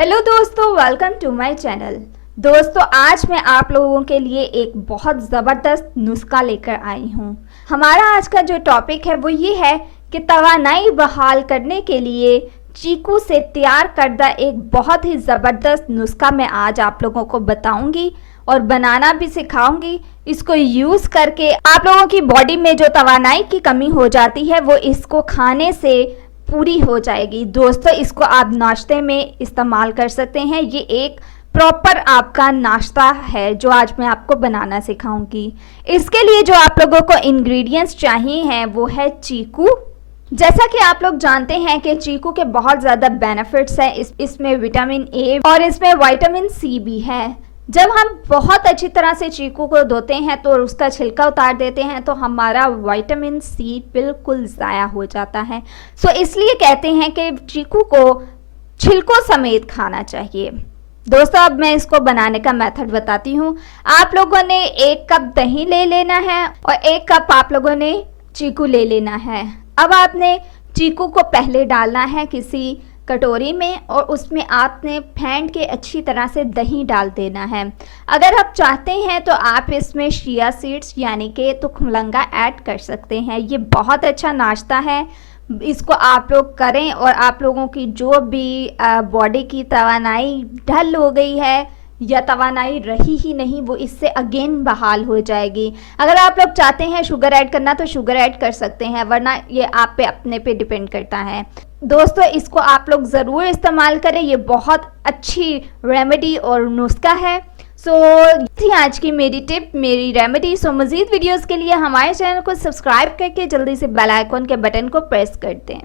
Hello दोस्तों, welcome to my channel. दोस्तों, आज मैं आप लोगों के लिए एक बहुत ज़बरदस्त नुस्खा लेकर आई हूँ। हमारा आज का जो टॉपिक है वो ये है कि तवानाई बहाल करने के लिए चीकू से तैयार करदा एक बहुत ही ज़बरदस्त नुस्खा मैं आज आप लोगों को बताऊंगी और बनाना भी सिखाऊंगी। इसको यूज़ करके आप लोगों की बॉडी में जो तवानाई की कमी हो जाती है वो इसको खाने से पूरी हो जाएगी। दोस्तों, इसको आप नाश्ते में इस्तेमाल कर सकते हैं। ये एक प्रॉपर आपका नाश्ता है जो आज मैं आपको बनाना सिखाऊंगी। इसके लिए जो आप लोगों को इंग्रेडिएंट्स चाहिए हैं वो है चीकू। जैसा कि आप लोग जानते हैं कि चीकू के बहुत ज़्यादा बेनिफिट्स हैं। इसमें विटामिन ए और इसमें विटामिन सी भी है। जब हम बहुत अच्छी तरह से चीकू को धोते हैं तो उसका छिलका उतार देते हैं तो हमारा विटामिन सी बिल्कुल ज़ाया हो जाता है। इसलिए कहते हैं कि चीकू को छिलकों समेत खाना चाहिए। दोस्तों, अब मैं इसको बनाने का मेथड बताती हूँ। आप लोगों ने 1 कप दही ले लेना है और 1 कप आप लोगों ने चीकू ले लेना है। अब आपने चीकू को पहले डालना है किसी कटोरी में और उसमें आपने फेंट के अच्छी तरह से दही डाल देना है। अगर आप चाहते हैं तो आप इसमें चिया सीड्स यानी कि तुखमलंगा ऐड कर सकते हैं। ये बहुत अच्छा नाश्ता है, इसको आप लोग करें और आप लोगों की जो भी बॉडी की तवानाई ढल हो गई है या तवानाई रही ही नहीं वो इससे अगेन बहाल हो जाएगी। अगर आप लोग चाहते हैं शुगर ऐड करना तो शुगर ऐड कर सकते हैं, वरना ये आप पे अपने पे डिपेंड करता है। दोस्तों, इसको आप लोग ज़रूर इस्तेमाल करें, ये बहुत अच्छी रेमेडी और नुस्खा है। थी आज की मेरी टिप, मेरी रेमेडी। मज़ीद वीडियोस के लिए हमारे चैनल को सब्सक्राइब करके जल्दी से बेल आइकॉन के बटन को प्रेस कर दें।